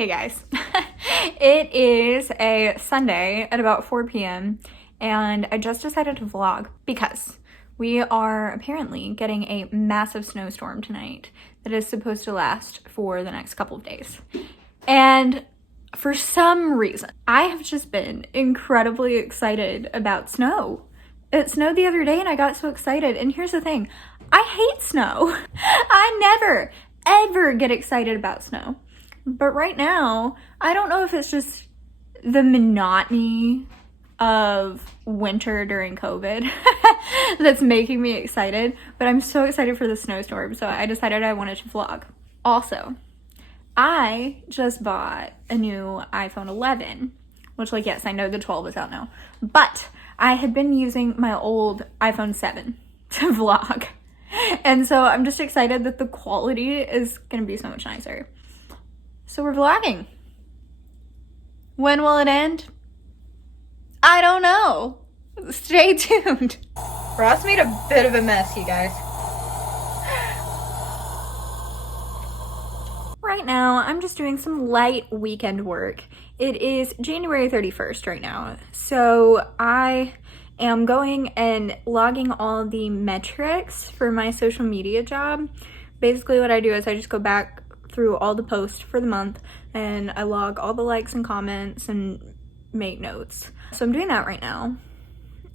Hey guys, it is a Sunday at about 4 p.m. and I just decided to vlog because we are apparently getting a massive snowstorm tonight that is supposed to last for the next couple of days. And for some reason, I have just been incredibly excited about snow. It snowed the other day and I got so excited. And here's the thing, I hate snow. I never, ever get excited about snow. But right now, I don't know if it's just the monotony of winter during COVID that's making me excited, but I'm so excited for the snowstorm, so I decided I wanted to vlog. Also, I just bought a new iPhone 11, which, like, yes, I know the 12 is out now, but I had been using my old iPhone 7 to vlog, and so I'm just excited that the quality is gonna be so much nicer. So we're vlogging. When will it end? I don't know. Stay tuned. Ross made a bit of a mess, you guys. Right now, I'm just doing some light weekend work. It is January 31st right now. So I am going and logging all the metrics for my social media job. Basically what I do is I just go back through all the posts for the month and I log all the likes and comments and make notes. So I'm doing that right now.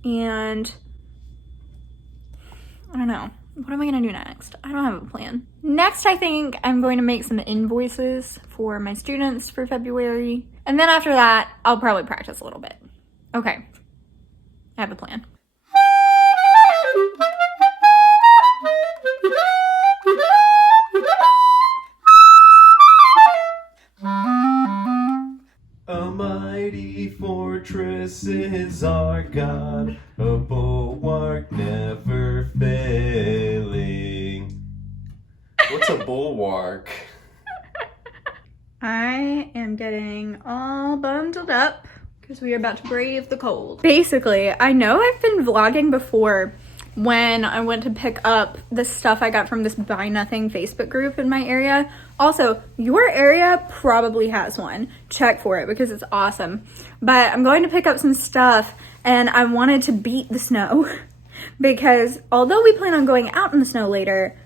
And I don't know. What am I gonna do next? I don't have a plan. Next, I think I'm going to make some invoices for my students for February. And then after that, I'll probably practice a little bit. Okay, I have a plan. A mighty fortress is our God, a bulwark never failing. What's a bulwark? I am getting all bundled up because we are about to brave the cold. Basically, I know I've been vlogging before when I went to pick up the stuff I got from this Buy Nothing Facebook group in my area. Also, your area probably has one. Check for it because it's awesome. But I'm going to pick up some stuff and I wanted to beat the snow because although we plan on going out in the snow later,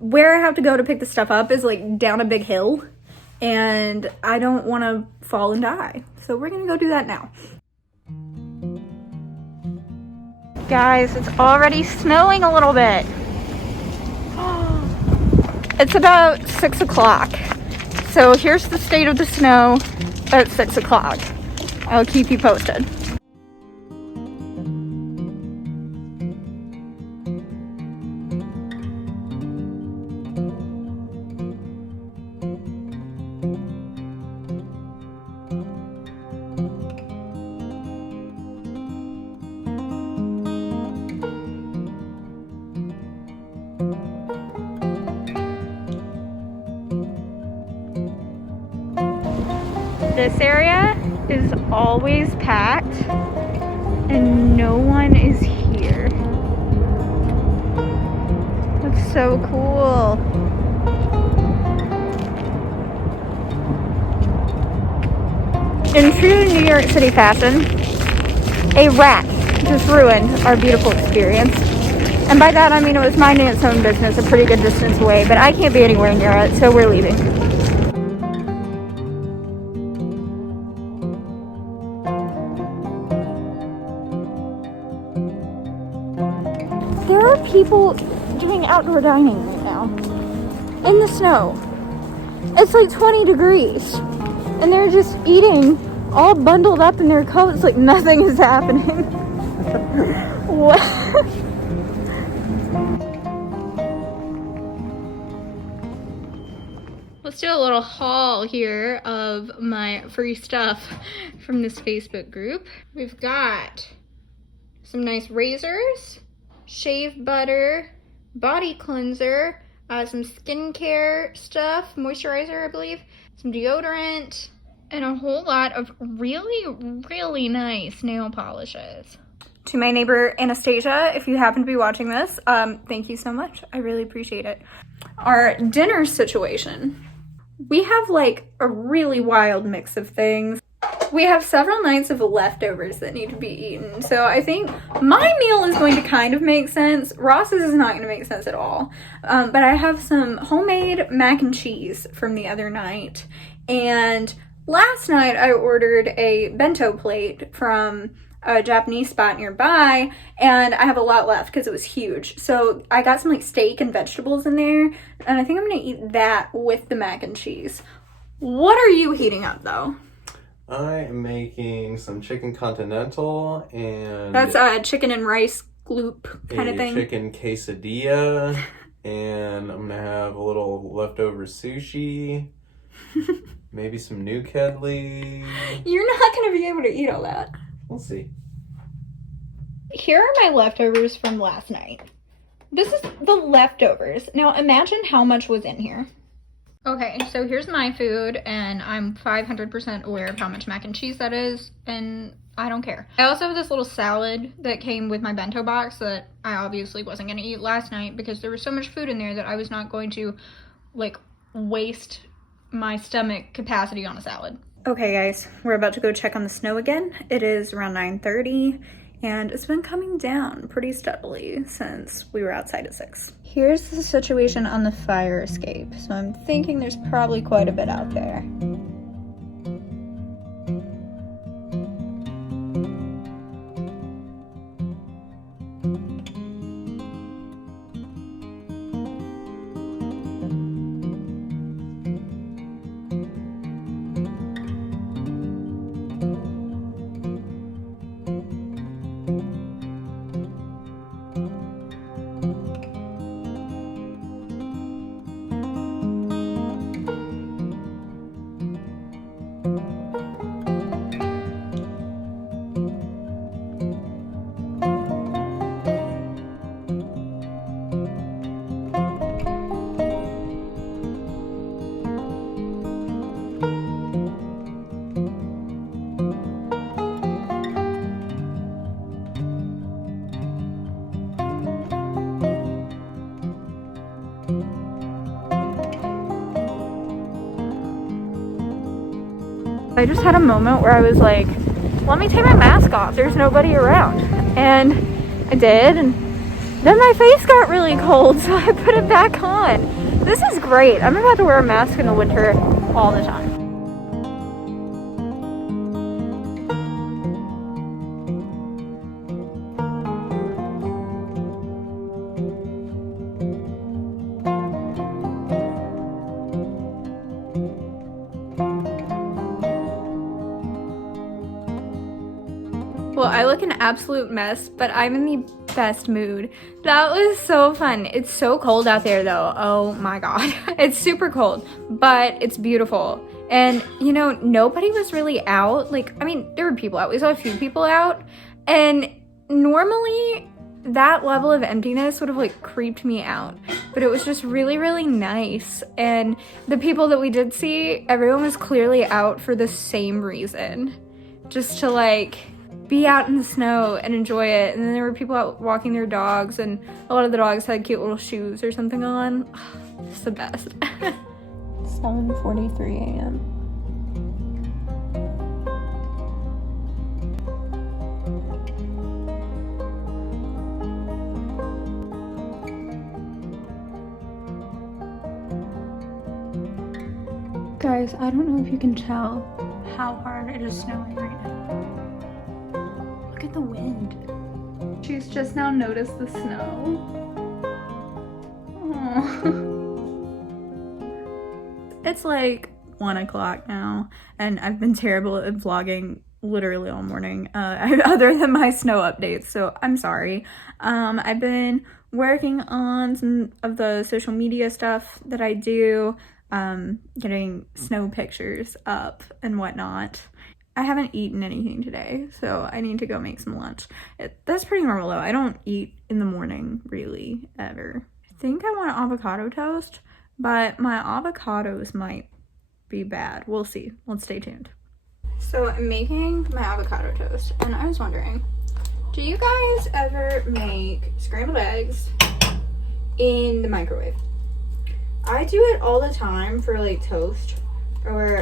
where I have to go to pick the stuff up is like down a big hill and I don't want to fall and die. So we're gonna go do that now. Guys, it's already snowing a little bit. It's about 6 o'clock. So here's the state of the snow at 6 o'clock. I'll keep you posted. This area is always packed and no one is here. That's so cool. In true New York City fashion, a rat just ruined our beautiful experience. And by that I mean it was minding its own business a pretty good distance away, but I can't be anywhere near it, so we're leaving. There are people doing outdoor dining right now in the snow. It's like 20 degrees and they're just eating all bundled up in their coats like nothing is happening. What? Let's do a little haul here of my free stuff from this Facebook group. We've got some nice razors, shave butter, body cleanser, some skincare stuff, moisturizer I believe, some deodorant, and a whole lot of really, really nice nail polishes. To my neighbor Anastasia, if you happen to be watching this, thank you so much. I really appreciate it. Our dinner situation. We have like a really wild mix of things. We have several nights of leftovers that need to be eaten. So I think my meal is going to kind of make sense. Ross's is not going to make sense at all. But I have some homemade mac and cheese from the other night. And last night I ordered a bento plate from a Japanese spot nearby, and I have a lot left because it was huge. So I got some like steak and vegetables in there, and I think I'm gonna eat that with the mac and cheese. What are you heating up though? I am making some chicken continental and That's a chicken and rice gloop kind of thing. Chicken quesadilla, and I'm gonna have a little leftover sushi, maybe some new kedley. You're not gonna be able to eat all that. We'll see. Here are my leftovers from last night. This is the leftovers. Now imagine how much was in here. Okay, so here's my food, and I'm 500% aware of how much mac and cheese that is, and I don't care. I also have this little salad that came with my bento box that I obviously wasn't going to eat last night because there was so much food in there that I was not going to, like, waste my stomach capacity on a salad. Okay, guys, we're about to go check on the snow again. It is around 9:30. And it's been coming down pretty steadily since we were outside at 6. Here's the situation on the fire escape. So I'm thinking there's probably quite a bit out there. I just had a moment where I was like, let me take my mask off, there's nobody around. And I did, and then my face got really cold, so I put it back on. This is great. I'm about to wear a mask in the winter all the time. Well, I look an absolute mess, but I'm in the best mood. That was so fun. It's so cold out there though. Oh my God. It's super cold, but it's beautiful. And you know, nobody was really out. Like, I mean, there were people out. We saw a few people out, and normally that level of emptiness would have like creeped me out, but it was just really, really nice. And the people that we did see, everyone was clearly out for the same reason, just to like be out in the snow and enjoy it. And then there were people out walking their dogs, and a lot of the dogs had cute little shoes or something on. It's the best. 7:43 a.m. Guys, I don't know if you can tell how hard it is snowing right now. Look at the wind. She's just now noticed the snow. Aww. It's like 1 o'clock now, and I've been terrible at vlogging literally all morning, other than my snow updates, so I'm sorry. I've been working on some of the social media stuff that I do, getting snow pictures up and whatnot. I haven't eaten anything today, so I need to go make some lunch. That's pretty normal though. I don't eat in the morning really ever. I think I want avocado toast, but my avocados might be bad. We'll see. Let's stay tuned. So I'm making my avocado toast, and I was wondering, do you guys ever make scrambled eggs in the microwave? I do it all the time for like toast or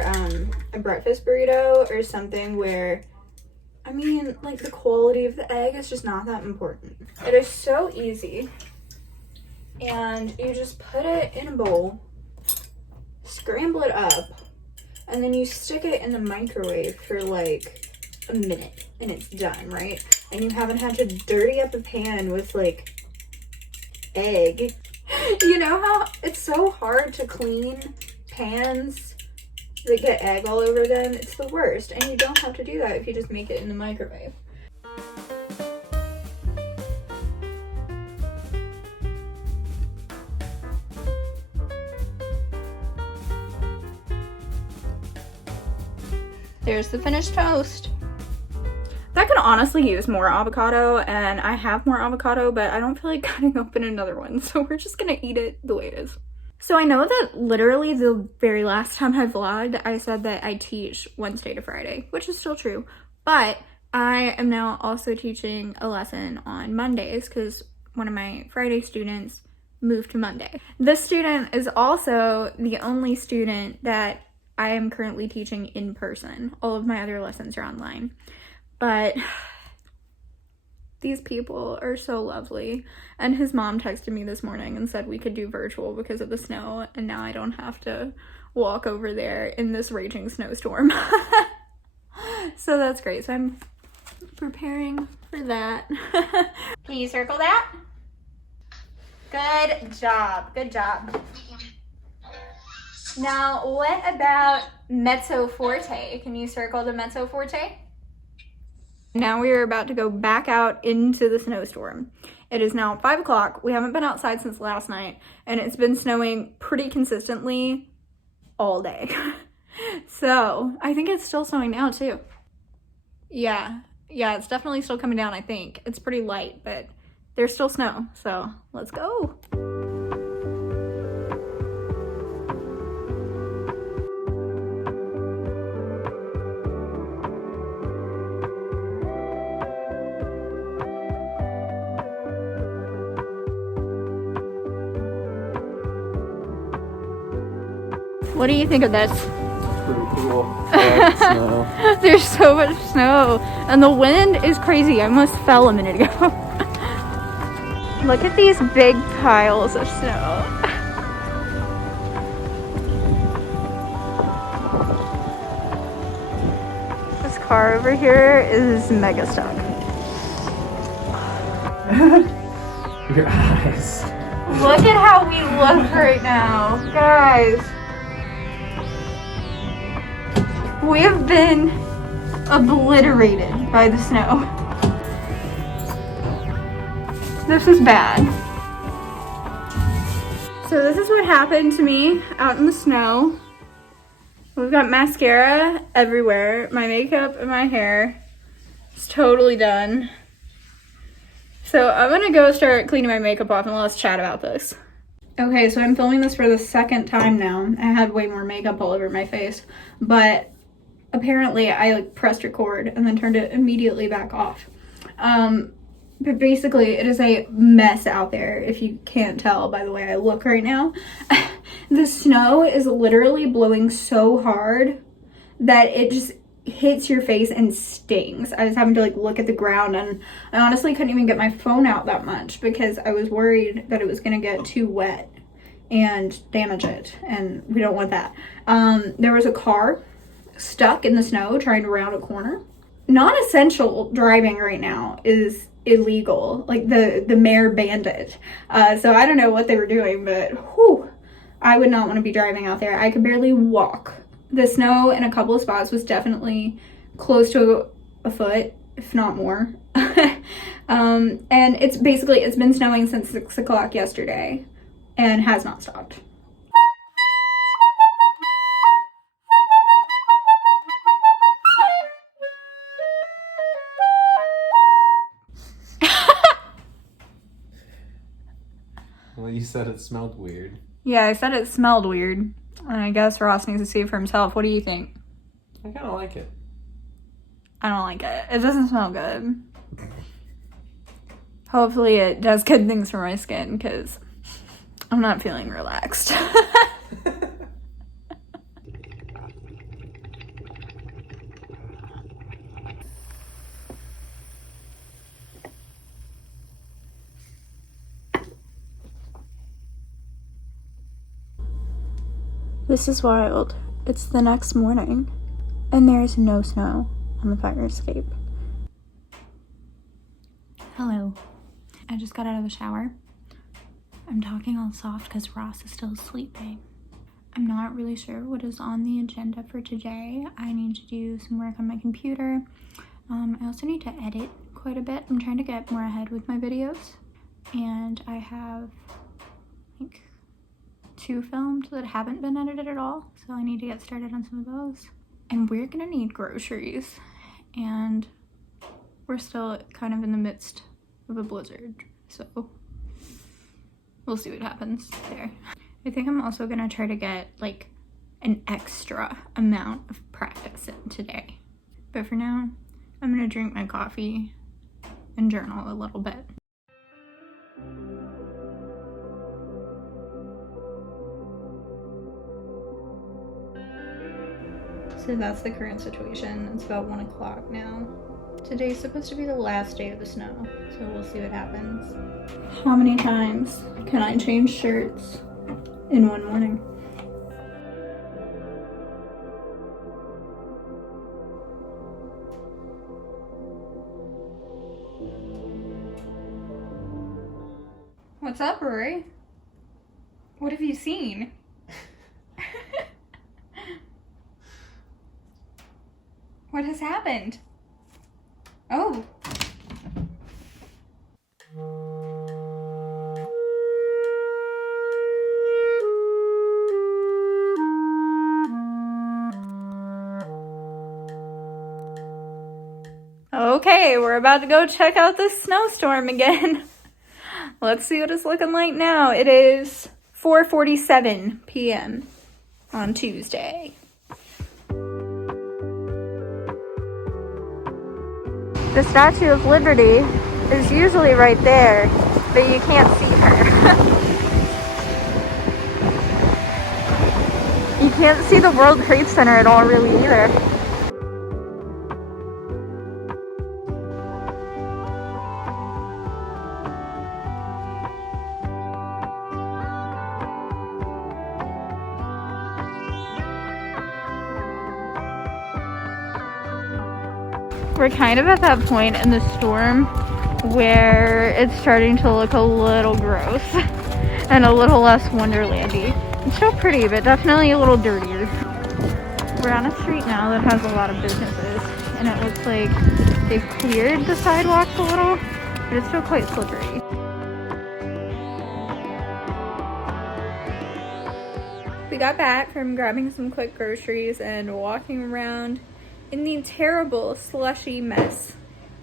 a breakfast burrito or something where, I mean, like the quality of the egg is just not that important. It is so easy. And you just put it in a bowl, scramble it up, and then you stick it in the microwave for like a minute and it's done, right? And you haven't had to dirty up a pan with like egg. You know how it's so hard to clean pans that get egg all over them? It's the worst. And you don't have to do that if you just make it in the microwave. There's the finished toast. That could honestly use more avocado, and I have more avocado, but I don't feel like cutting open another one, so we're just gonna eat it the way it is. So I know that literally the very last time I vlogged, I said that I teach Wednesday to Friday, which is still true, but I am now also teaching a lesson on Mondays because one of my Friday students moved to Monday. This student is also the only student that I am currently teaching in person. All of my other lessons are online. But these people are so lovely. And his mom texted me this morning and said we could do virtual because of the snow, and now I don't have to walk over there in this raging snowstorm. So that's great. So I'm preparing for that. Can you circle that? Good job. Good job. Now, what about mezzo forte? Can you circle the mezzo forte? Now we are about to go back out into the snowstorm. It is now 5 o'clock. We haven't been outside since last night, and it's been snowing pretty consistently all day. So I think it's still snowing now too. Yeah, it's definitely still coming down, I think. It's pretty light, but there's still snow, so let's go. What do you think of this? Pretty cool. Snow. There's so much snow, and the wind is crazy. I almost fell a minute ago. Look at these big piles of snow. This car over here is mega stuck. Your eyes. Look at how we look right now, guys. We have been obliterated by the snow. This is bad. So this is what happened to me out in the snow. We've got mascara everywhere. My makeup and my hair is totally done. So I'm gonna go start cleaning my makeup off and let's chat about this. Okay, so I'm filming this for the second time now. I had way more makeup all over my face, but apparently I pressed record and then turned it immediately back off. But basically it is a mess out there, if you can't tell by the way I look right now. The snow is literally blowing so hard that it just hits your face and stings. I was having to look at the ground, and I honestly couldn't even get my phone out that much because I was worried that it was gonna get too wet and damage it, and we don't want that. There was a car stuck in the snow trying to round a corner. Non-essential driving right now is illegal. Like the mayor banned it. So I don't know what they were doing, but whew, I would not want to be driving out there. I could barely walk. The snow in a couple of spots was definitely close to a foot, if not more. And it's been snowing since 6 o'clock yesterday and has not stopped. Well, you said it smelled weird. Yeah, I said it smelled weird. And I guess Ross needs to see it for himself. What do you think? I kind of like it. I don't like it. It doesn't smell good. Hopefully it does good things for my skin, because I'm not feeling relaxed. This is wild. It's the next morning, and there is no snow on the fire escape. Hello. I just got out of the shower. I'm talking all soft because Ross is still sleeping. I'm not really sure what is on the agenda for today. I need to do some work on my computer. I also need to edit quite a bit. I'm trying to get more ahead with my videos. And I have like 2 filmed that haven't been edited at all. So I need to get started on some of those. And we're gonna need groceries. And we're still kind of in the midst of a blizzard. So we'll see what happens there. I think I'm also gonna try to get like an extra amount of practice in today. But for now, I'm gonna drink my coffee and journal a little bit. So that's the current situation. It's about 1 o'clock now. Today's supposed to be the last day of the snow, so we'll see what happens. How many times can I change shirts in one morning? What's up, Rory? What have you seen? What has happened? Oh. Okay, we're about to go check out this snowstorm again. Let's see what it's looking like now. It is 4:47 p.m. on Tuesday. The Statue of Liberty is usually right there, but you can't see her. You can't see the World Trade Center at all really either. We're kind of at that point in the storm where it's starting to look a little gross and a little less wonderlandy. It's still pretty, but definitely a little dirtier. We're on a street now that has a lot of businesses, and it looks like they've cleared the sidewalks a little, but it's still quite slippery. We got back from grabbing some quick groceries and walking around in the terrible slushy mess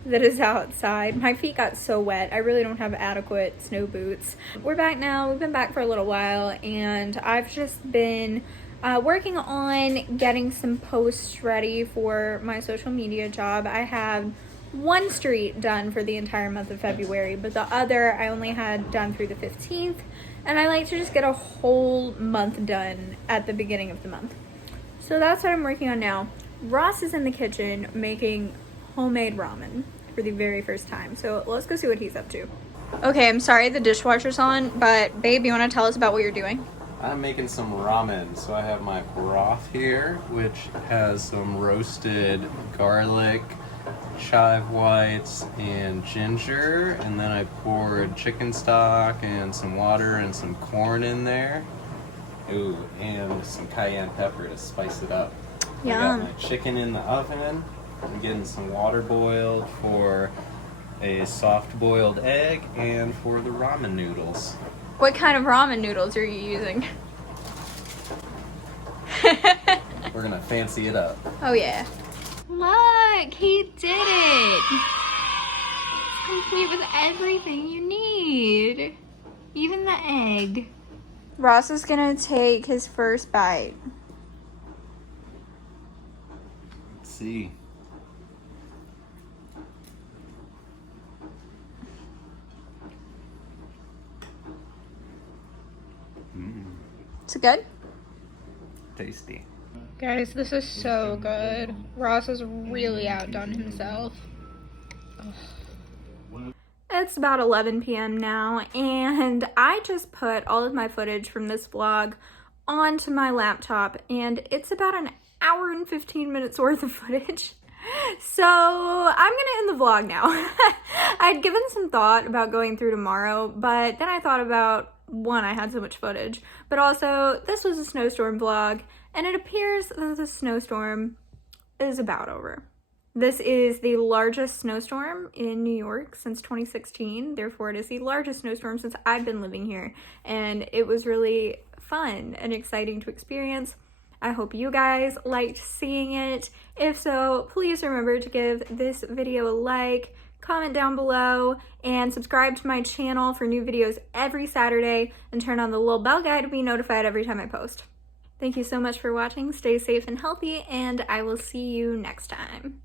that is outside. My feet got so wet. I really don't have adequate snow boots. We're back now. We've been back for a little while, and I've just been working on getting some posts ready for my social media job. I have one street done for the entire month of February, but the other I only had done through the 15th, and I like to just get a whole month done at the beginning of the month. So that's what I'm working on now. Ross is in the kitchen making homemade ramen for the very first time. So let's go see what he's up to. Okay, I'm sorry the dishwasher's on, but babe, you want to tell us about what you're doing? I'm making some ramen. So I have my broth here, which has some roasted garlic, chive whites, and ginger. And then I poured chicken stock and some water and some corn in there. Ooh, and some cayenne pepper to spice it up. Yum. I got my chicken in the oven. I'm getting some water boiled for a soft boiled egg and for the ramen noodles. What kind of ramen noodles are you using? We're gonna fancy it up. Oh yeah. Look, he did it. It's complete with everything you need. Even the egg. Ross is gonna take his first bite. Let's see. Is it good? Tasty. Guys, this is so good. Ross has really outdone himself. Ugh. It's about 11 p.m. now, and I just put all of my footage from this vlog onto my laptop, and it's about an hour and 15 minutes worth of footage. So I'm gonna end the vlog now. I'd given some thought about going through tomorrow, but then I thought about, one, I had so much footage, but also this was a snowstorm vlog, and it appears that the snowstorm is about over. This is the largest snowstorm in New York since 2016. Therefore, it is the largest snowstorm since I've been living here. And it was really fun and exciting to experience. I hope you guys liked seeing it. If so, please remember to give this video a like, comment down below, and subscribe to my channel for new videos every Saturday, and turn on the little bell guy to be notified every time I post. Thank you so much for watching. Stay safe and healthy, and I will see you next time.